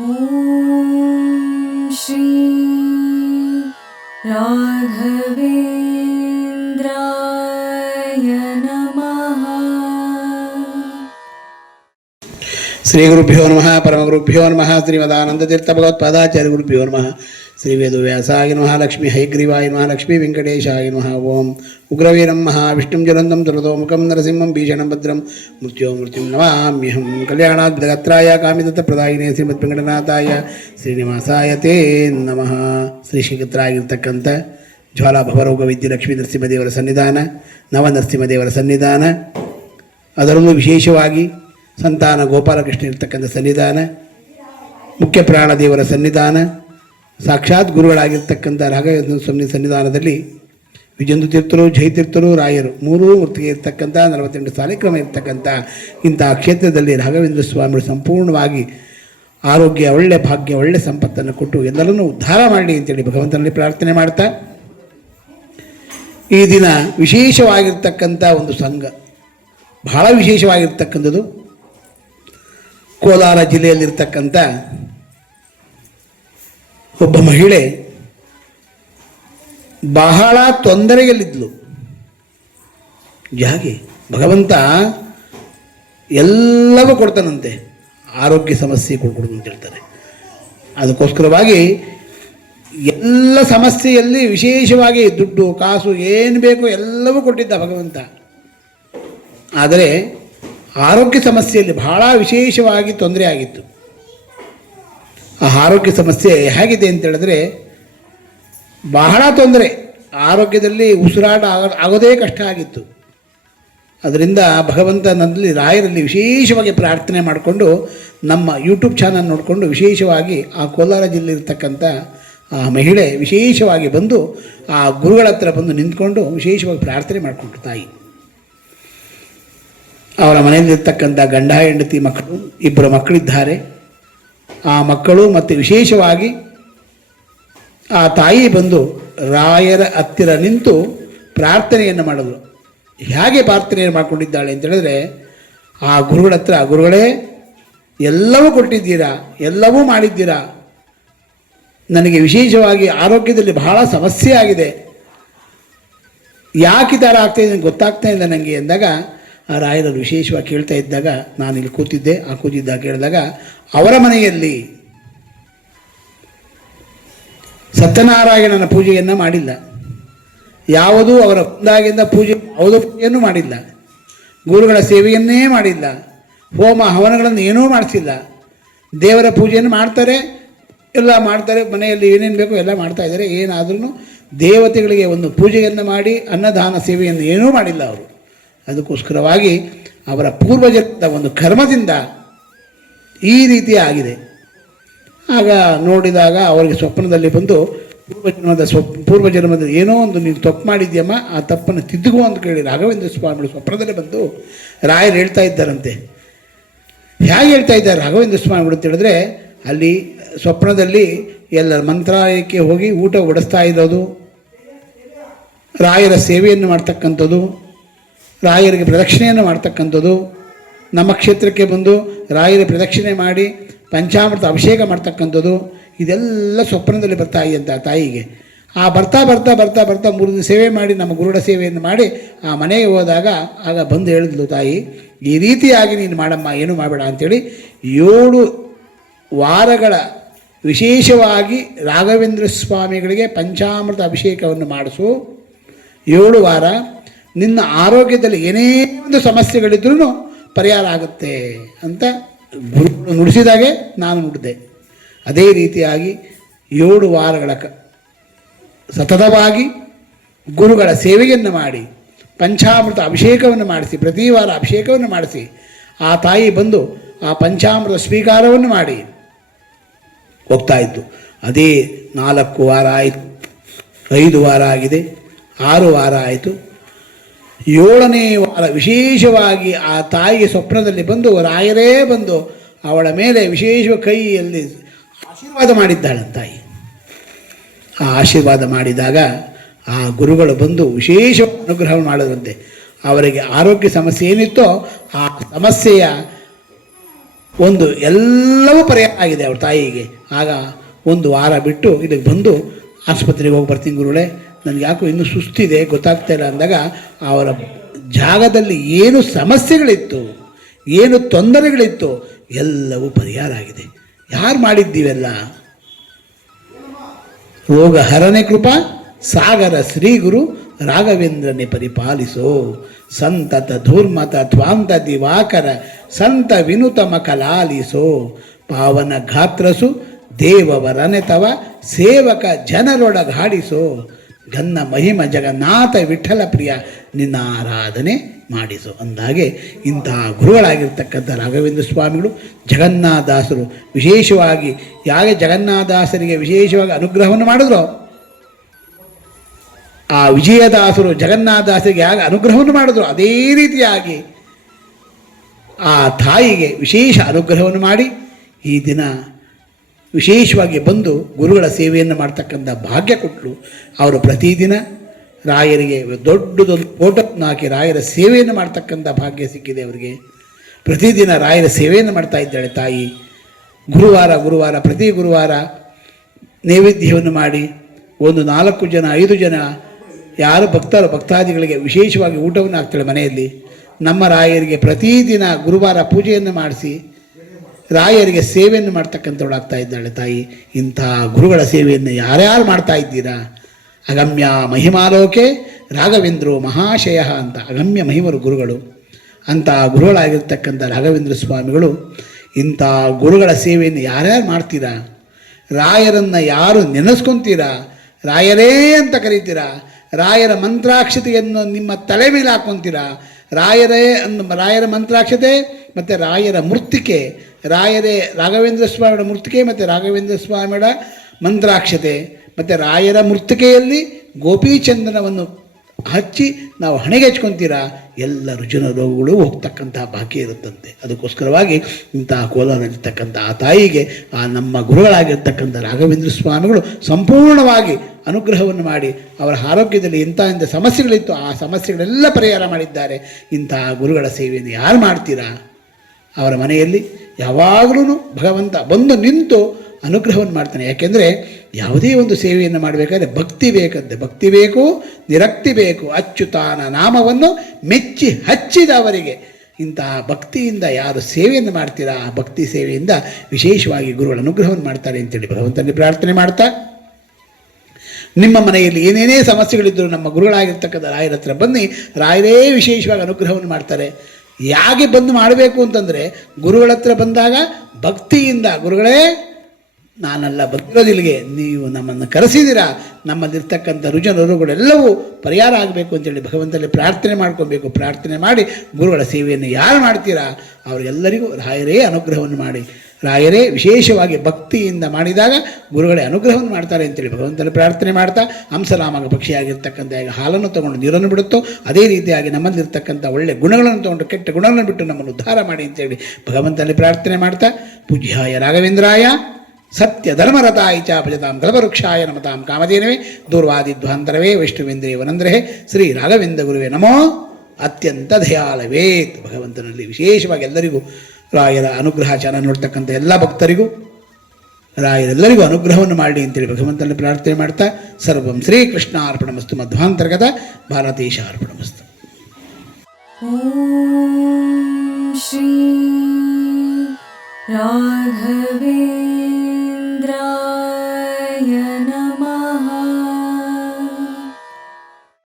ॐ श्री राघवेन्द्राय नमः श्रीगुरुभ्यो नमः परमगुरुभ्यो नमः श्रीमदानन्दतीर्थभगवत्पादाचार्यगुरुभ्यो नमः ಶ್ರೀ ವೇದವ್ಯಾಸಾಯ ನಮಃ ಲಕ್ಷ್ಮೀ ಹೈಗ್ರೀವಾಯ ಲಕ್ಷ್ಮೀ ವೆಂಕಟೇಶಾಯ ನಮಃ ಓಂ ಉಗ್ರವೀರಂ ಮಹಾ ವಿಷ್ಣುಂ ಜ್ವಲಂತಂ ತುರತೋಮುಖಂ ನರಸಿಂಹಂ ಭೀಷಣಂ ಭದ್ರಂ ಮೃತ್ಯೋ ಮೃತ್ಯುಂ ನಮಾಮ್ಯಹಂ ಕಲ್ಯಾಣಾದ್ಗತ್ರಾಯ ಕಾಮಿದತ್ತ ಪ್ರದಾಯಿನೇ ಶ್ರೀಮದ್ ವೆಂಕಟನಾಥಾಯ ಶ್ರೀನಿವಾಸಾಯ ತೇ ನಮಃ ಶ್ರೀ ಶ್ರೀಕೃತರಾಗಿರ್ತಕ್ಕಂಥ ಜ್ವಾಲಾ ಭವರೋಗ ವಿದ್ಯೆ ಲಕ್ಷ್ಮೀ ನರಸಿಂಹದೇವರ ಸನ್ನಿಧಾನ ನವ ನರಸಿಂಹದೇವರ ಸನ್ನಿಧಾನ ಅದರಲ್ಲೂ ವಿಶೇಷವಾಗಿ ಸಂತಾನ ಗೋಪಾಲಕೃಷ್ಣ ಇರ್ತಕ್ಕಂಥ ಸನ್ನಿಧಾನ ಮುಖ್ಯ ಪ್ರಾಣ ದೇವರ ಸನ್ನಿಧಾನ ಸಾಕ್ಷಾತ್ ಗುರುಗಳಾಗಿರ್ತಕ್ಕಂಥ ರಾಘವೇಂದ್ರ ಸ್ವಾಮಿ ಸನ್ನಿಧಾನದಲ್ಲಿ ವಿಜಯಂದು ತೀರ್ಥರು ಜಯತೀರ್ಥರು ರಾಯರು ಮೂರೂ ಮೂರ್ತಿಗೆ ಇರ್ತಕ್ಕಂಥ ನಲವತ್ತೆಂಟು ಸಾಲಿಕ್ರಮ ಇರ್ತಕ್ಕಂಥ ಇಂಥ ಕ್ಷೇತ್ರದಲ್ಲಿ ರಾಘವೇಂದ್ರ ಸ್ವಾಮಿಗಳು ಸಂಪೂರ್ಣವಾಗಿ ಆರೋಗ್ಯ, ಒಳ್ಳೆ ಭಾಗ್ಯ, ಒಳ್ಳೆ ಸಂಪತ್ತನ್ನು ಕೊಟ್ಟು ಎಲ್ಲರನ್ನೂ ಉದ್ಧಾರ ಮಾಡಲಿ ಅಂತೇಳಿ ಭಗವಂತನಲ್ಲಿ ಪ್ರಾರ್ಥನೆ ಮಾಡ್ತಾ. ಈ ದಿನ ವಿಶೇಷವಾಗಿರ್ತಕ್ಕಂಥ ಒಂದು ಸಂಘ, ಬಹಳ ವಿಶೇಷವಾಗಿರ್ತಕ್ಕಂಥದ್ದು. ಕೋಲಾರ ಜಿಲ್ಲೆಯಲ್ಲಿರ್ತಕ್ಕಂಥ ಒಬ್ಬ ಮಹಿಳೆ ಬಹಳ ತೊಂದರೆಯಲ್ಲಿದ್ಲು. ಯಾಕೆ? ಭಗವಂತ ಎಲ್ಲವೂ ಕೊಡ್ತಾನಂತೆ. ಆರೋಗ್ಯ ಸಮಸ್ಯೆ ಕೊಡ್ಕೊಡು ಅಂತ ಹೇಳ್ತಾರೆ. ಅದಕ್ಕೋಸ್ಕರವಾಗಿ ಎಲ್ಲ ಸಮಸ್ಯೆಯಲ್ಲಿ ವಿಶೇಷವಾಗಿ ದುಡ್ಡು, ಕಾಸು, ಏನು ಬೇಕು ಎಲ್ಲವೂ ಕೊಟ್ಟಿದ್ದ ಭಗವಂತ. ಆದರೆ ಆರೋಗ್ಯ ಸಮಸ್ಯೆಯಲ್ಲಿ ಬಹಳ ವಿಶೇಷವಾಗಿ ತೊಂದರೆ ಆಗಿತ್ತು. ಆರೋಗ್ಯ ಸಮಸ್ಯೆ ಹೇಗಿದೆ ಅಂತ ಹೇಳಿದ್ರೆ ಬಹಳ ತೊಂದರೆ. ಆರೋಗ್ಯದಲ್ಲಿ ಉಸಿರಾಟ ಆಗ- ಆಗೋದೇ ಕಷ್ಟ ಆಗಿತ್ತು. ಅದರಿಂದ ಭಗವಂತನಲ್ಲಿ, ರಾಯರಲ್ಲಿ ವಿಶೇಷವಾಗಿ ಪ್ರಾರ್ಥನೆ ಮಾಡಿಕೊಂಡು ನಮ್ಮ ಯೂಟ್ಯೂಬ್ ಚಾನಲ್ ನೋಡಿಕೊಂಡು ವಿಶೇಷವಾಗಿ ಆ ಕೋಲಾರ ಜಿಲ್ಲೆಯಲ್ಲಿರ್ತಕ್ಕಂಥ ಆ ಮಹಿಳೆ ವಿಶೇಷವಾಗಿ ಬಂದು ಆ ಗುರುಗಳ ಹತ್ರ ಬಂದು ನಿಂತ್ಕೊಂಡು ವಿಶೇಷವಾಗಿ ಪ್ರಾರ್ಥನೆ ಮಾಡಿಕೊಂಡ್ರು ತಾಯಿ. ಅವರ ಮನೆಯಲ್ಲಿರ್ತಕ್ಕಂಥ ಗಂಡ ಹೆಂಡತಿ ಮಕ್ಕಳು, ಇಬ್ಬರು ಮಕ್ಕಳಿದ್ದಾರೆ. ಆ ಮಕ್ಕಳು ಮತ್ತು ವಿಶೇಷವಾಗಿ ಆ ತಾಯಿ ಬಂದು ರಾಯರ ಹತ್ತಿರ ನಿಂತು ಪ್ರಾರ್ಥನೆಯನ್ನು ಮಾಡಿದ್ರು. ಹೇಗೆ ಪ್ರಾರ್ಥನೆಯನ್ನು ಮಾಡಿಕೊಂಡಿದ್ದಾಳೆ ಅಂತ ಹೇಳಿದ್ರೆ, ಆ ಗುರುಗಳ ಹತ್ರ, ಗುರುಗಳೇ, ಎಲ್ಲವೂ ಕೊಟ್ಟಿದ್ದೀರಾ, ಎಲ್ಲವೂ ಮಾಡಿದ್ದೀರಾ? ನನಗೆ ವಿಶೇಷವಾಗಿ ಆರೋಗ್ಯದಲ್ಲಿ ಬಹಳ ಸಮಸ್ಯೆ ಆಗಿದೆ. ಯಾಕೆ ಈ ಥರ ಆಗ್ತಾಯಿದೆ ಗೊತ್ತಾಗ್ತಾ ಇಲ್ಲ ನನಗೆ ಎಂದಾಗ ಆ ರಾಯರನ್ನು ವಿಶೇಷವಾಗಿ ಕೇಳ್ತಾ ಇದ್ದಾಗ ನಾನು ಇಲ್ಲಿ ಕೂತಿದ್ದೆ. ಆ ಕೂತಿದ್ದಾಗ ಕೇಳಿದಾಗ, ಅವರ ಮನೆಯಲ್ಲಿ ಸತ್ಯನಾರಾಯಣನ ಪೂಜೆಯನ್ನು ಮಾಡಿಲ್ಲ. ಯಾವುದೂ ಅವರ ಒಂದಾಗಿಂದ ಪೂಜೆ, ಯಾವುದೋ ಪೂಜೆಯನ್ನು ಮಾಡಿಲ್ಲ. ಗುರುಗಳ ಸೇವೆಯನ್ನೇ ಮಾಡಿಲ್ಲ. ಹೋಮ ಹವನಗಳನ್ನು ಏನೂ ಮಾಡಿಸಿಲ್ಲ. ದೇವರ ಪೂಜೆಯನ್ನು ಮಾಡ್ತಾರೆ, ಎಲ್ಲ ಮಾಡ್ತಾರೆ, ಮನೆಯಲ್ಲಿ ಏನೇನು ಬೇಕೋ ಎಲ್ಲ ಮಾಡ್ತಾ ಇದ್ದಾರೆ. ಏನಾದ್ರೂ ದೇವತೆಗಳಿಗೆ ಒಂದು ಪೂಜೆಯನ್ನು ಮಾಡಿ, ಅನ್ನದಾನ ಸೇವೆಯನ್ನು ಏನೂ ಮಾಡಿಲ್ಲ ಅವರು. ಅದಕ್ಕೋಸ್ಕರವಾಗಿ ಅವರ ಪೂರ್ವಜದ ಒಂದು ಕರ್ಮದಿಂದ ಈ ರೀತಿ ಆಗಿದೆ. ಆಗ ನೋಡಿದಾಗ ಅವರಿಗೆ ಸ್ವಪ್ನದಲ್ಲಿ ಬಂದು, ಪೂರ್ವಜನ್ಮದ ಸ್ವ ಪೂರ್ವಜನ್ಮದ ಏನೋ ಒಂದು ನೀನು ತಪ್ಪು ಮಾಡಿದ್ಯಮ್ಮ, ಆ ತಪ್ಪನ್ನು ತಿದ್ದುಗು ಅಂತ ಕೇಳಿ ರಾಘವೇಂದ್ರ ಸ್ವಾಮಿಗಳು ಸ್ವಪ್ನದಲ್ಲೇ ಬಂದು ರಾಯರು ಹೇಳ್ತಾ ಇದ್ದಾರಂತೆ. ಹೇಗೆ ಹೇಳ್ತಾ ಇದ್ದಾರೆ ರಾಘವೇಂದ್ರ ಸ್ವಾಮಿಗಳು ಅಂತ ಹೇಳಿದ್ರೆ, ಅಲ್ಲಿ ಸ್ವಪ್ನದಲ್ಲಿ ಎಲ್ಲ ಮಂತ್ರಾಲಯಕ್ಕೆ ಹೋಗಿ ಊಟ ಒಡಿಸ್ತಾ ಇರೋದು, ರಾಯರ ಸೇವೆಯನ್ನು ಮಾಡ್ತಕ್ಕಂಥದ್ದು ರಾಯರಿಗೆ ಪ್ರದಕ್ಷಿಣೆಯನ್ನು ಮಾಡ್ತಕ್ಕಂಥದ್ದು. ನಮ್ಮ ಕ್ಷೇತ್ರಕ್ಕೆ ಬಂದು ರಾಯರ ಪ್ರದಕ್ಷಿಣೆ ಮಾಡಿ ಪಂಚಾಮೃತ ಅಭಿಷೇಕ ಮಾಡ್ತಕ್ಕಂಥದ್ದು. ಇದೆಲ್ಲ ಸ್ವಪ್ನದಲ್ಲಿ ಬರ್ತಾ ಅಂತ ತಾಯಿಗೆ. ಆ ಬರ್ತಾ ಬರ್ತಾ ಬರ್ತಾ ಬರ್ತಾ ಮೂರು ದಿನ ಸೇವೆ ಮಾಡಿ, ನಮ್ಮ ಗುರುಡ ಸೇವೆಯನ್ನು ಮಾಡಿ ಆ ಮನೆಗೆ ಹೋದಾಗ ಆಗ ಬಂದು ಹೇಳಿದ್ಲು ತಾಯಿ, ಈ ರೀತಿಯಾಗಿ ನೀನು ಮಾಡಮ್ಮ, ಏನು ಮಾಡಬೇಡ ಅಂಥೇಳಿ ಏಳು ವಾರಗಳ ವಿಶೇಷವಾಗಿ ರಾಘವೇಂದ್ರ ಸ್ವಾಮಿಗಳಿಗೆ ಪಂಚಾಮೃತ ಅಭಿಷೇಕವನ್ನು ಮಾಡಿಸು. ಏಳು ವಾರ ನಿನ್ನ ಆರೋಗ್ಯದಲ್ಲಿ ಏನೇ ಒಂದು ಸಮಸ್ಯೆಗಳಿದ್ರೂ ಪರಿಹಾರ ಆಗುತ್ತೆ ಅಂತ ಗುರುಗಳು ನುಡಿಸಿದಾಗೆ ನಾನು ನುಡಿದೆ ಅದೇ ರೀತಿಯಾಗಿ ಏಳು ವಾರಗಳ ಕ, ಸತತವಾಗಿ ಗುರುಗಳ ಸೇವೆಯನ್ನು ಮಾಡಿ, ಪಂಚಾಮೃತ ಅಭಿಷೇಕವನ್ನು ಮಾಡಿಸಿ, ಪ್ರತಿ ವಾರ ಅಭಿಷೇಕವನ್ನು ಮಾಡಿಸಿ, ಆ ತಾಯಿ ಬಂದು ಆ ಪಂಚಾಮೃತ ಸ್ವೀಕಾರವನ್ನು ಮಾಡಿ ಹೋಗ್ತಾ ಇದ್ದು. ಅದೇ ನಾಲ್ಕು ವಾರ ಆಯಿತು, ಐದು ವಾರ ಆಗಿದೆ, ಆರು ವಾರ ಆಯಿತು. ಏಳನೇ ವಾರ ವಿಶೇಷವಾಗಿ ಆ ತಾಯಿಗೆ ಸ್ವಪ್ನದಲ್ಲಿ ಬಂದು ರಾಯರೇ ಬಂದು ಅವಳ ಮೇಲೆ ವಿಶೇಷ ಕೈಯಲ್ಲಿ ಆಶೀರ್ವಾದ ಮಾಡಿದ್ದಾಳೆ ತಾಯಿ. ಆ ಆಶೀರ್ವಾದ ಮಾಡಿದಾಗ ಆ ಗುರುಗಳು ಬಂದು ವಿಶೇಷ ಅನುಗ್ರಹ ಮಾಡದಂತೆ ಅವರಿಗೆ ಆರೋಗ್ಯ ಸಮಸ್ಯೆ ಏನಿತ್ತೋ ಆ ಸಮಸ್ಯೆಯ ಒಂದು ಎಲ್ಲವೂ ಪರಿಹಾರ ಆಗಿದೆ ಅವ್ರ ತಾಯಿಗೆ. ಆಗ ಒಂದು ವಾರ ಬಿಟ್ಟು ಇಲ್ಲಿಗೆ ಬಂದು ಆಸ್ಪತ್ರೆಗೆ ಹೋಗಿ ಬರ್ತೀನಿ ಗುರುಗಳೇ. ನನಗೆ ಯಾಕೋ ಇನ್ನೂ ಸುಸ್ತಿದೆ, ಗೊತ್ತಾಗ್ತಾ ಇಲ್ಲ ಅಂದಾಗ ಅವರ ಜಾಗದಲ್ಲಿ ಏನು ಸಮಸ್ಯೆಗಳಿತ್ತು, ಏನು ತೊಂದರೆಗಳಿತ್ತು, ಎಲ್ಲವೂ ಪರಿಹಾರ ಆಗಿದೆ. ಯಾರು ಮಾಡಿದ್ದೀವೆಲ್ಲ? ರೋಗ ಹರನೆ ಕೃಪಾ, ಸಾಗರ ಶ್ರೀ ಗುರು ರಾಘವೇಂದ್ರನೆ ಪರಿಪಾಲಿಸೋ. ಸಂತತ ಧೂರ್ಮತ ತ್ವಾಂತ ದಿವಾಕರ, ಸಂತ ವಿನುತಮ ಕಲಾಲಿಸೋ. ಪಾವನ ಗಾತ್ರಸು ದೇವವರನೆ ತವ, ಸೇವಕ ಜನರೊಳಗಾಡಿಸೋ ಗನ್ನ ಮಹಿಮ ಜಗನ್ನಾಥ ವಿಠಲ ಪ್ರಿಯ ನಿನ್ನ ಆರಾಧನೆ ಮಾಡಿಸು. ಅಂದಾಗೆ ಇಂತಹ ಗುರುಗಳಾಗಿರ್ತಕ್ಕಂಥ ರಾಘವೇಂದ್ರ ಸ್ವಾಮಿಗಳು ಜಗನ್ನಾಥದಾಸರು ವಿಶೇಷವಾಗಿ ಯಾಕೆ ಜಗನ್ನಾಥದಾಸರಿಗೆ ವಿಶೇಷವಾಗಿ ಅನುಗ್ರಹವನ್ನು ಮಾಡಿದ್ರು. ಆ ವಿಜಯದಾಸರು ಜಗನ್ನಾಥದಾಸರಿಗೆ ಯಾಗ ಅನುಗ್ರಹವನ್ನು ಮಾಡಿದ್ರು. ಅದೇ ರೀತಿಯಾಗಿ ಆ ತಾಯಿಗೆ ವಿಶೇಷ ಅನುಗ್ರಹವನ್ನು ಮಾಡಿ ಈ ದಿನ ವಿಶೇಷವಾಗಿ ಬಂದು ಗುರುಗಳ ಸೇವೆಯನ್ನು ಮಾಡ್ತಕ್ಕಂಥ ಭಾಗ್ಯ ಕೊಟ್ಟರು ಅವರು ಪ್ರತಿದಿನ ರಾಯರಿಗೆ ದೊಡ್ಡದೊಂದು ಫೋಟೋನ ಹಾಕಿ ರಾಯರ ಸೇವೆಯನ್ನು ಮಾಡ್ತಕ್ಕಂಥ ಭಾಗ್ಯ ಸಿಕ್ಕಿದೆ ಅವರಿಗೆ. ಪ್ರತಿದಿನ ರಾಯರ ಸೇವೆಯನ್ನು ಮಾಡ್ತಾ ಇದ್ದಾಳೆ ತಾಯಿ. ಗುರುವಾರ ಗುರುವಾರ, ಪ್ರತಿ ಗುರುವಾರ ನೈವೇದ್ಯವನ್ನು ಮಾಡಿ ಒಂದು ನಾಲ್ಕು ಜನ, ಐದು ಜನ ಯಾರು ಭಕ್ತರು, ಭಕ್ತಾದಿಗಳಿಗೆ ವಿಶೇಷವಾಗಿ ಊಟವನ್ನು ಹಾಕ್ತಾಳೆ ಮನೆಯಲ್ಲಿ. ನಮ್ಮ ರಾಯರಿಗೆ ಪ್ರತಿದಿನ ಗುರುವಾರ ಪೂಜೆಯನ್ನು ಮಾಡಿಸಿ ರಾಯರಿಗೆ ಸೇವೆಯನ್ನು ಮಾಡ್ತಕ್ಕಂಥವಳು ಆಗ್ತಾ ಇದ್ದಾಳೆ ತಾಯಿ. ಇಂಥ ಗುರುಗಳ ಸೇವೆಯನ್ನು ಯಾರ್ಯಾರು ಮಾಡ್ತಾ ಇದ್ದೀರಾ? ಅಗಮ್ಯ ಮಹಿಮಾಲೋಕೆ ರಾಘವೇಂದ್ರು ಮಹಾಶಯ ಅಂತ ಅಗಮ್ಯ ಮಹಿಮರು ಗುರುಗಳು. ಅಂಥ ಗುರುಗಳಾಗಿರ್ತಕ್ಕಂಥ ರಾಘವೇಂದ್ರ ಸ್ವಾಮಿಗಳು ಇಂಥ ಗುರುಗಳ ಸೇವೆಯನ್ನು ಯಾರ್ಯಾರು ಮಾಡ್ತೀರಾ? ರಾಯರನ್ನು ಯಾರು ನೆನೆಸ್ಕೊತೀರಾ? ರಾಯರೇ ಅಂತ ಕರೀತೀರಾ? ರಾಯರ ಮಂತ್ರಾಕ್ಷತೆಯನ್ನು ನಿಮ್ಮ ತಲೆ ಮೇಲೆ ಹಾಕ್ಕೊಂತೀರಾ? ರಾಯರೇ ರಾಯರ ಮಂತ್ರಾಕ್ಷತೆ ಮತ್ತು ರಾಯರ ಮೂರ್ತಿಕೆ, ರಾಯರೇ ರಾಘವೇಂದ್ರ ಸ್ವಾಮಿಯ ಮೂರ್ತಿಕೆ ಮತ್ತು ರಾಘವೇಂದ್ರ ಸ್ವಾಮಿಯ ಮಂತ್ರಾಕ್ಷತೆ. ಮತ್ತು ರಾಯರ ಮೂರ್ತಿಕೆಯಲ್ಲಿ ಗೋಪೀಚಂದನವನ್ನು ಹಚ್ಚಿ ನಾವು ಹಣೆಗೆ ಹಚ್ಕೊತೀರಾ? ಎಲ್ಲ ರುಜಿನ ರೋಗಗಳು ಹೋಗ್ತಕ್ಕಂತಹ ಬಾಕಿ ಇರುತ್ತಂತೆ. ಅದಕ್ಕೋಸ್ಕರವಾಗಿ ಇಂತಹ ಕೋಲಾರಲ್ಲಿರ್ತಕ್ಕಂಥ ಆ ತಾಯಿಗೆ, ಆ ನಮ್ಮ ಗುರುಗಳಾಗಿರ್ತಕ್ಕಂಥ ರಾಘವೇಂದ್ರ ಸ್ವಾಮಿಗಳು ಸಂಪೂರ್ಣವಾಗಿ ಅನುಗ್ರಹವನ್ನು ಮಾಡಿ ಅವರ ಆರೋಗ್ಯದಲ್ಲಿ ಇಂಥ ಇಂಥ ಸಮಸ್ಯೆಗಳಿತ್ತು, ಆ ಸಮಸ್ಯೆಗಳೆಲ್ಲ ಪರಿಹಾರ ಮಾಡಿದ್ದಾರೆ. ಇಂತಹ ಗುರುಗಳ ಸೇವೆಯನ್ನು ಯಾರು ಮಾಡ್ತೀರಾ? ಅವರ ಮನೆಯಲ್ಲಿ ಯಾವಾಗಲೂ ಭಗವಂತ ಬಂದು ನಿಂತು ಅನುಗ್ರಹವನ್ನು ಮಾಡ್ತಾನೆ. ಯಾಕೆಂದರೆ ಯಾವುದೇ ಒಂದು ಸೇವೆಯನ್ನು ಮಾಡಬೇಕಾದ್ರೆ ಭಕ್ತಿ ಬೇಕಂತೆ. ಭಕ್ತಿ ಬೇಕು, ನಿರಕ್ತಿ ಬೇಕು. ಅಚ್ಚುತಾನ ನಾಮವನ್ನು ಮೆಚ್ಚಿ ಹಚ್ಚಿದವರಿಗೆ ಇಂತಹ ಭಕ್ತಿಯಿಂದ ಯಾರು ಸೇವೆಯನ್ನು ಮಾಡ್ತೀರಾ? ಆ ಭಕ್ತಿ ಸೇವೆಯಿಂದ ವಿಶೇಷವಾಗಿ ಗುರುಗಳ ಅನುಗ್ರಹವನ್ನು ಮಾಡ್ತಾರೆ ಅಂತೇಳಿ ಭಗವಂತನಲ್ಲಿ ಪ್ರಾರ್ಥನೆ ಮಾಡ್ತಾ ನಿಮ್ಮ ಮನೆಯಲ್ಲಿ ಏನೇನೇ ಸಮಸ್ಯೆಗಳಿದ್ದರೂ ನಮ್ಮ ಗುರುಗಳಾಗಿರ್ತಕ್ಕಂಥ ರಾಯರ ಹತ್ರ ಬನ್ನಿ, ರಾಯರೇ ವಿಶೇಷವಾಗಿ ಅನುಗ್ರಹವನ್ನು ಮಾಡ್ತಾರೆ. ಯಾಕೆ ಬಂದು ಮಾಡಬೇಕು ಅಂತಂದರೆ ಗುರುಗಳ ಹತ್ರ ಬಂದಾಗ ಭಕ್ತಿಯಿಂದ, ಗುರುಗಳೇ ನಾನೆಲ್ಲ ಬಂದಿರೋದಿಲ್ಲಿಗೆ ನೀವು ನಮ್ಮನ್ನು ಕರೆಸಿದ್ದೀರಾ? ನಮ್ಮಲ್ಲಿರ್ತಕ್ಕಂಥ ರುಜನರುಗಳೆಲ್ಲವೂ ಪರಿಹಾರ ಆಗಬೇಕು ಅಂತೇಳಿ ಭಗವಂತನಲ್ಲಿ ಪ್ರಾರ್ಥನೆ ಮಾಡ್ಕೊಬೇಕು. ಪ್ರಾರ್ಥನೆ ಮಾಡಿ ಗುರುಗಳ ಸೇವೆಯನ್ನು ಯಾರು ಮಾಡ್ತೀರಾ? ಅವರಿಗೆಲ್ಲರಿಗೂ ರಾಯರೇ ಅನುಗ್ರಹವನ್ನು ಮಾಡಿ. ರಾಯರೇ ವಿಶೇಷವಾಗಿ ಭಕ್ತಿಯಿಂದ ಮಾಡಿದಾಗ ಗುರುಗಳೇ ಅನುಗ್ರಹವನ್ನು ಮಾಡ್ತಾರೆ ಅಂತೇಳಿ ಭಗವಂತನ ಪ್ರಾರ್ಥನೆ ಮಾಡ್ತಾ ಹಂಸರಾಮಾಗ ಪಕ್ಷಿಯಾಗಿರ್ತಕ್ಕಂಥ ಈಗ ಹಾಲನ್ನು ತಗೊಂಡು ನೀರನ್ನು ಬಿಡುತ್ತೋ, ಅದೇ ರೀತಿಯಾಗಿ ನಮ್ಮಲ್ಲಿರ್ತಕ್ಕಂಥ ಒಳ್ಳೆಯ ಗುಣಗಳನ್ನು ತಗೊಂಡು ಕೆಟ್ಟ ಗುಣಗಳನ್ನು ಬಿಟ್ಟು ನಮ್ಮನ್ನು ಉದ್ಧಾರ ಮಾಡಿ ಅಂತೇಳಿ ಭಗವಂತನಲ್ಲಿ ಪ್ರಾರ್ಥನೆ ಮಾಡ್ತಾ. ಪೂಜ್ಯಾಯ ರಾಘವೇಂದ್ರಾಯ. ಸತ್ಯ ಧರ್ಮರತಾಯಿ ಚ ಭಜತಾಂ ಗಲಭವೃಕ್ಷಾಯ ನಮತಾಂ ಕಾಮಧೇನವೇ ದೂರ್ವಾದಿಧ್ವಾಂತರವೇ ವಿಷ್ಣುವೇಂದ್ರಿಯ ವನಂದ್ರಹೇ ಶ್ರೀ ರಾಘವೇಂದ್ರ ಗುರುವೇ ನಮೋ. ಅತ್ಯಂತ ದಯಾಲವೇತ್ ಭಗವಂತನಲ್ಲಿ ವಿಶೇಷವಾಗಿ ಎಲ್ಲರಿಗೂ, ರಾಯರ ಅನುಗ್ರಹ ಚೆನ್ನಾಗಿ ನೋಡ್ತಕ್ಕಂಥ ಎಲ್ಲ ಭಕ್ತರಿಗೂ, ರಾಯರೆಲ್ಲರಿಗೂ ಅನುಗ್ರಹವನ್ನು ಮಾಡಿ ಅಂತೇಳಿ ಭಗವಂತನಲ್ಲಿ ಪ್ರಾರ್ಥನೆ ಮಾಡ್ತಾ, ಸರ್ವಂ ಶ್ರೀಕೃಷ್ಣ ಅರ್ಪಣಮಸ್ತು ಮಧ್ವಾಂತರ್ಗತ ಭಾರತೀಶ ಅರ್ಪಣಮಸ್ತು ಶ್ರೀ ರಾಘವೇ